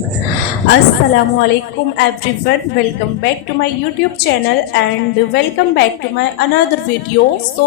Assalamu alaikum everyone, welcome back to my YouTube channel and welcome back to my another video. So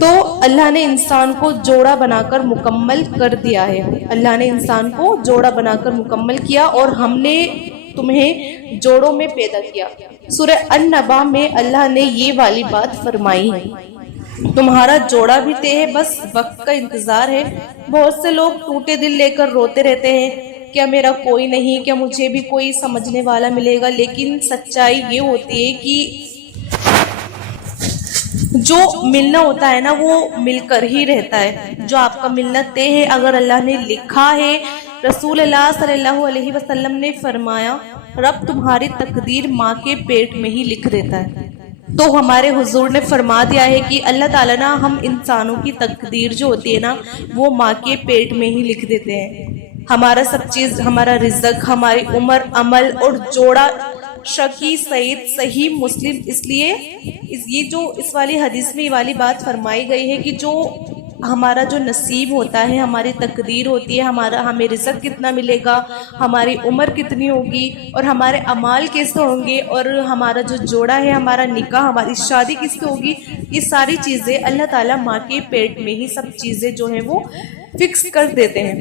تو اللہ نے انسان کو جوڑا بنا کر مکمل کر دیا ہے، اللہ نے انسان کو جوڑا بنا کر مکمل کیا اور ہم نے تمہیں جوڑوں میں پیدا کیا۔ سورہ النبا میں اللہ نے یہ والی بات فرمائی ہے، تمہارا جوڑا بھی طے ہے، بس وقت کا انتظار ہے۔ بہت سے لوگ ٹوٹے دل لے کر روتے رہتے ہیں، کیا میرا کوئی نہیں، کیا مجھے بھی کوئی سمجھنے والا ملے گا؟ لیکن سچائی یہ ہوتی ہے کہ جو ملنا ہوتا ہے نا وہ مل کر ہی رہتا ہے، جو آپ کا ملنا طے ہے، اگر اللہ نے لکھا ہے۔ رسول اللہ صلی اللہ علیہ وسلم نے فرمایا، رب تمہاری تقدیر ماں کے پیٹ میں ہی لکھ دیتا ہے۔ تو ہمارے حضور نے فرما دیا ہے کہ اللہ تعالیٰ نا ہم انسانوں کی تقدیر جو ہوتی ہے نا وہ ماں کے پیٹ میں ہی لکھ دیتے ہیں۔ ہمارا سب چیز، ہمارا رزق، ہماری عمر، عمل اور جوڑا شقی سعید صحیح مسلم، اس لیے یہ جو اس والی حدیث میں یہ والی بات فرمائی گئی ہے کہ جو ہمارا جو نصیب ہوتا ہے، ہماری تقدیر ہوتی ہے، ہمیں رزق کتنا ملے گا، ہماری عمر کتنی ہوگی اور ہمارے اعمال کیسے ہوں گے، اور ہمارا جو جوڑا ہے، ہمارا نکاح، ہماری شادی کس سے ہوگی، یہ ساری چیزیں اللہ تعالیٰ ماں کے پیٹ میں ہی سب چیزیں جو ہیں وہ فکس کر دیتے ہیں۔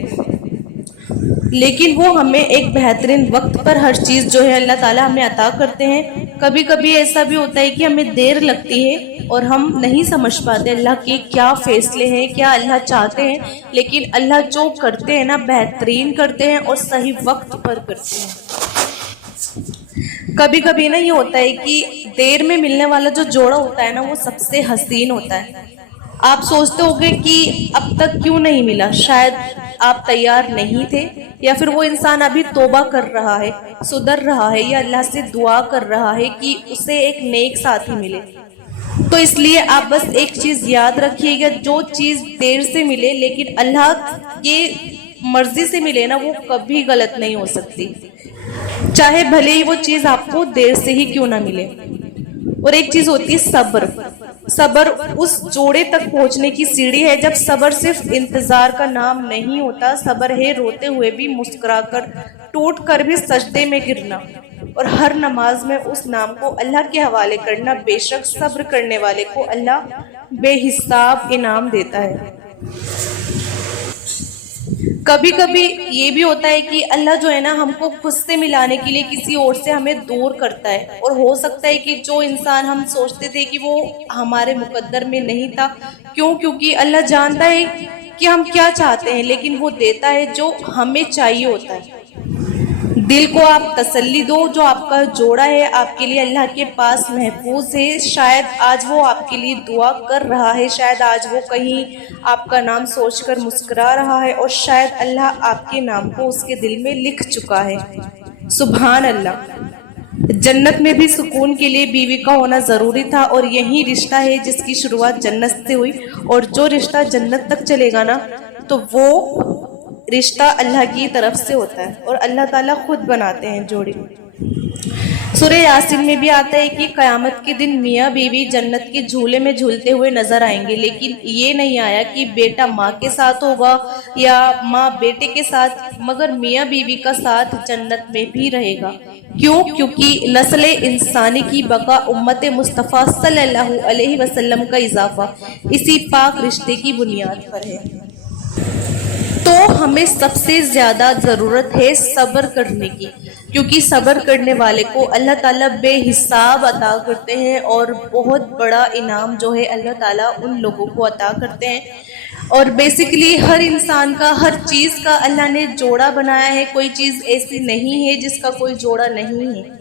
لیکن وہ ہمیں ایک بہترین وقت پر ہر چیز جو ہے اللہ تعالیٰ ہمیں عطا کرتے ہیں۔ کبھی کبھی ایسا بھی ہوتا ہے کہ ہمیں دیر لگتی ہے اور ہم نہیں سمجھ پاتے اللہ کے کیا فیصلے ہیں، کیا اللہ چاہتے ہیں، لیکن اللہ جو کرتے ہیں نا بہترین کرتے ہیں اور صحیح وقت پر کرتے ہیں۔ کبھی کبھی نا یہ ہوتا ہے کہ دیر میں ملنے والا جو جوڑا ہوتا ہے نا وہ سب سے حسین ہوتا ہے۔ آپ سوچتے ہوگے کہ اب تک کیوں نہیں ملا، شاید آپ تیار نہیں تھے، یا پھر وہ انسان ابھی توبہ کر رہا ہے، سدھر رہا ہے، یا اللہ سے دعا کر رہا ہے کہ اسے ایک نیک ساتھی ملے۔ تو اس لیے آپ بس ایک چیز یاد رکھیے گا، جو چیز دیر سے ملے لیکن اللہ کی مرضی سے ملے نا وہ کبھی غلط نہیں ہو سکتی، چاہے بھلے ہی وہ چیز آپ کو دیر سے ہی کیوں نہ ملے۔ اور ایک چیز ہوتی ہے صبر۔ صبر اس جوڑے تک پہنچنے کی سیڑھی ہے جب صبر صرف انتظار کا نام نہیں ہوتا، صبر ہے روتے ہوئے بھی مسکرا کر، ٹوٹ کر بھی سجدے میں گرنا، اور ہر نماز میں اس نام کو اللہ کے حوالے کرنا۔ بے شک صبر کرنے والے کو اللہ بے حساب انعام دیتا ہے۔ کبھی کبھی یہ بھی ہوتا ہے کہ اللہ جو ہے نا ہم کو خود سے ملانے کے لیے کسی اور سے ہمیں دور کرتا ہے، اور ہو سکتا ہے کہ جو انسان ہم سوچتے تھے کہ وہ ہمارے مقدر میں نہیں تھا، کیونکہ اللہ جانتا ہے کہ ہم کیا چاہتے ہیں، لیکن وہ دیتا ہے جو ہمیں چاہیے ہوتا ہے۔ دل کو آپ تسلی دو، جو آپ کا جوڑا ہے آپ کے لیے اللہ کے پاس محفوظ ہے۔ شاید آج وہ آپ کے لیے دعا کر رہا ہے، شاید آج وہ کہیں آپ کا نام سوچ کر مسکرا رہا ہے، اور شاید اللہ آپ کے نام کو اس کے دل میں لکھ چکا ہے۔ سبحان اللہ۔ جنت میں بھی سکون کے لیے بیوی کا ہونا ضروری تھا، اور یہی رشتہ ہے جس کی شروعات جنت سے ہوئی، اور جو رشتہ جنت تک چلے گا نا تو وہ رشتہ اللہ کی طرف سے ہوتا ہے، اور اللہ تعالیٰ خود بناتے ہیں جوڑی۔ سورہ یاسین میں بھی آتا ہے کہ قیامت کے دن میاں بیوی جنت کے جھولے میں جھولتے ہوئے نظر آئیں گے، لیکن یہ نہیں آیا کہ بیٹا ماں کے ساتھ ہوگا یا ماں بیٹے کے ساتھ، مگر میاں بیوی کا ساتھ جنت میں بھی رہے گا۔ کیوں؟ کیونکہ نسل انسانی کی بقا امت مصطفیٰ صلی اللہ علیہ وسلم کا اضافہ اسی پاک رشتے کی بنیاد پر ہے۔ تو ہمیں سب سے زیادہ ضرورت ہے صبر کرنے کی، کیونکہ صبر کرنے والے کو اللہ تعالیٰ بے حساب عطا کرتے ہیں، اور بہت بڑا انعام جو ہے اللہ تعالیٰ ان لوگوں کو عطا کرتے ہیں۔ اور بیسیکلی ہر انسان کا، ہر چیز کا اللہ نے جوڑا بنایا ہے، کوئی چیز ایسی نہیں ہے جس کا کوئی جوڑا نہیں ہے۔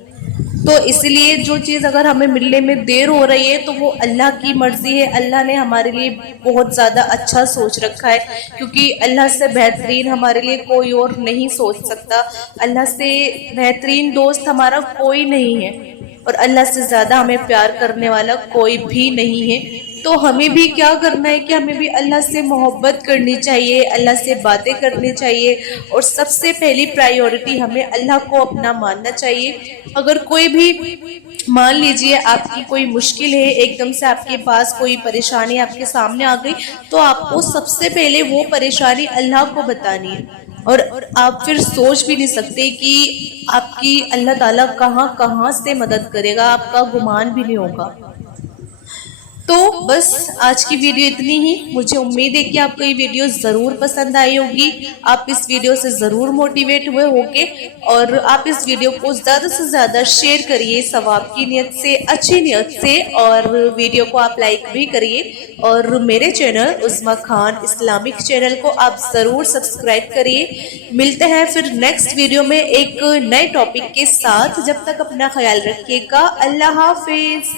تو اس لیے جو چیز اگر ہمیں ملنے میں دیر ہو رہی ہے تو وہ اللہ کی مرضی ہے، اللہ نے ہمارے لیے بہت زیادہ اچھا سوچ رکھا ہے، کیونکہ اللہ سے بہترین ہمارے لیے کوئی اور نہیں سوچ سکتا، اللہ سے بہترین دوست ہمارا کوئی نہیں ہے، اور اللہ سے زیادہ ہمیں پیار کرنے والا کوئی بھی نہیں ہے۔ تو ہمیں بھی کیا کرنا ہے کہ ہمیں بھی اللہ سے محبت کرنی چاہیے، اللہ سے باتیں کرنی چاہیے، اور سب سے پہلی پرائیورٹی ہمیں اللہ کو اپنا ماننا چاہیے۔ اگر کوئی بھی مان لیجئے آپ کی کوئی مشکل ہے، ایک دم سے آپ کے پاس کوئی پریشانی آپ کے سامنے آ گئی، تو آپ کو سب سے پہلے وہ پریشانی اللہ کو بتانی ہے، اور آپ پھر سوچ بھی نہیں سکتے کہ آپ کی اللہ تعالیٰ کہاں کہاں سے مدد کرے گا، آپ کا گمان بھی نہیں ہوگا۔ تو بس آج کی ویڈیو اتنی ہی. مجھے امید ہے کہ آپ کو یہ ویڈیو ضرور پسند آئی ہوگی. آپ اس ویڈیو سے ضرور موٹیویٹ ہوئے ہوگے اور آپ اس ویڈیو کو زیادہ سے زیادہ شیئر کریے ثواب کی نیت سے, اچھی نیت سے, اور ویڈیو کو آپ لائک بھی کریے. اور میرے چینل عظمیٰ خان اسلامک چینل کو آپ ضرور سبسکرائب کریے. ملتے ہیں پھر نیکسٹ ویڈیو میں ایک نئے ٹاپک کے ساتھ. جب تک اپنا خیال رکھیے گا. اللہ حافظ.